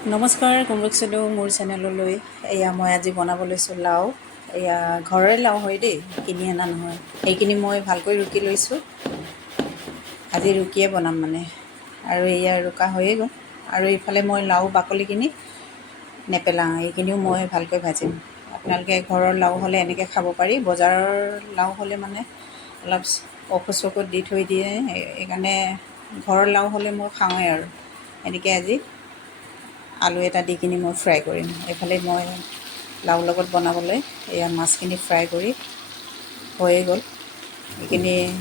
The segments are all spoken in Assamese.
নমস্কাৰ, কুমৰকচলো মোৰ চেনেললৈ। মই আজি বনাব লৈছোঁ লাও। ঘৰৰে লাও হয় দেই, কিনি অনা নহয়। সেইখিনি মই ভালকৈ ৰুকি লৈছোঁ। আজি ৰুকিয়ে বনাম মানে। আৰু ৰুকা হৈয়ে গ'ল। আৰু ইফালে মই লাও বাকলিখিনি নেপেলাওঁ, এইখিনিও মই ভালকৈ ভাজিম। আপোনালোকে ঘৰৰ লাও হ'লে এনেকৈ খাব পাৰি। বজাৰৰ লাও হ'লে মানে অলপ ঔষধ চৌষধ দি থৈ দিয়ে, সেইকাৰণে ঘৰৰ লাও হ'লে মই খাওঁৱেই আৰু। এনেকৈ আজি আলু এটা দি কিনি মই ফ্ৰাই কৰিম। এইফালে মই লাওৰ লগত বনাবলৈ মাছখিনি ফ্ৰাই কৰি হৈয়ে গ'ল।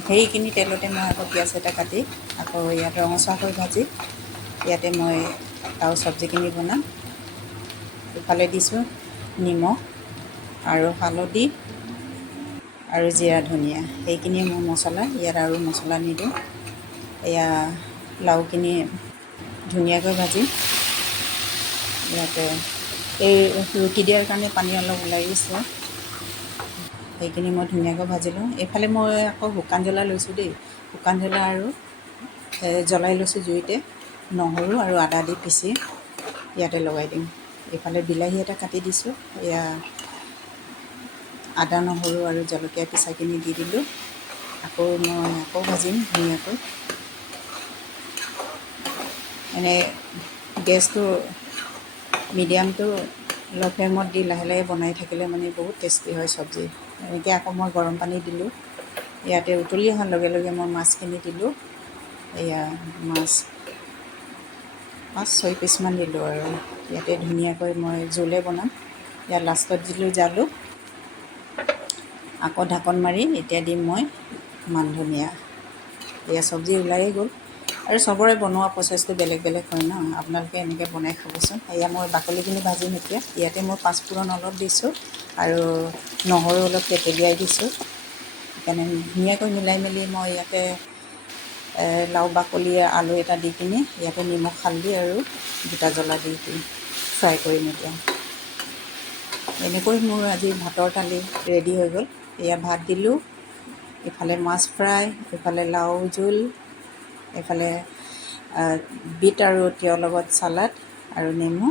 সেইখিনি তেলতে মই আকৌ পিঁয়াজ এটা কাটি আকৌ ইয়াত ৰঙচুৱাকৈ ভাজি ইয়াতে মই লাও চব্জিখিনি বনাম। ইফালে দিছোঁ নিমখ আৰু হালধি আৰু জিৰা ধনিয়া, সেইখিনিয়ে মোৰ মছলা। ইয়াত আৰু মছলা নিদিওঁ। লাওখিনি ধুনীয়াকৈ ভাজিম। ইয়াতে ৰুকি দিয়াৰ কাৰণে পানী অলপ ওলাই গৈছে, সেইখিনি মই ধুনীয়াকৈ ভাজি লওঁ। এইফালে মই আকৌ শুকান জ্বলা লৈছোঁ দেই। শুকান জ্বলা আৰু জ্বলাই লৈছোঁ জুইতে, নহৰু আৰু আদা দি পিচি ইয়াতে লগাই দিম। এইফালে বিলাহী এটা কাটি দিছোঁ। আদা নহৰু আৰু জলকীয়া পিচাখিনি দি দিলোঁ। আকৌ ভাজিম ধুনীয়াকৈ। গেছটো মিডিয়ামটো ল' ফ্লেমত দি লাহে লাহে বনাই থাকিলে মানে বহুত টেষ্টি হয় চব্জি। এনেকৈ আকৌ মই গৰম পানী দিলোঁ। ইয়াতে উতলি অহাৰ লগে লগে মই মাছখিনি দিলোঁ। মাছ 5-6 পিচমান দিলোঁ আৰু ইয়াতে ধুনীয়াকৈ মই জোলে বনাম। ইয়াত লাষ্টত দিলোঁ জালুক। আকৌ ঢাকন মাৰি এতিয়া দিম মই মান ধনিয়া। চব্জি ওলায়েই গ'ল। আৰু চবৰে বনোৱা প্ৰচেছটো বেলেগ বেলেগ হয় ন। আপোনালোকে এনেকৈ বনাই খাবচোন। মই বাকলিখিনি ভাজিম এতিয়া। ইয়াতে মই পাঁচফোৰণ অলপ দিছোঁ আৰু নহৰু অলপ তেতেলিয়াই দিছোঁ। সেইকাৰণে ধুনীয়াকৈ মিলাই মেলি মই ইয়াতে লাও বাকলি আলু এটা দি কিনি ইয়াতে নিমখ হালধি আৰু গোটা জ্বলা দি ফ্ৰাই কৰিম এতিয়া। এনেকৈ মোৰ আজি ভাতৰ থালি ৰেডি হৈ গ'ল। ভাত দিলোঁ, ইফালে মাছ ফ্ৰাই, ইফালে লাও জোল, এইফালে বিট আৰু তিয়ঁহৰ লগত চালাড আৰু নেমু।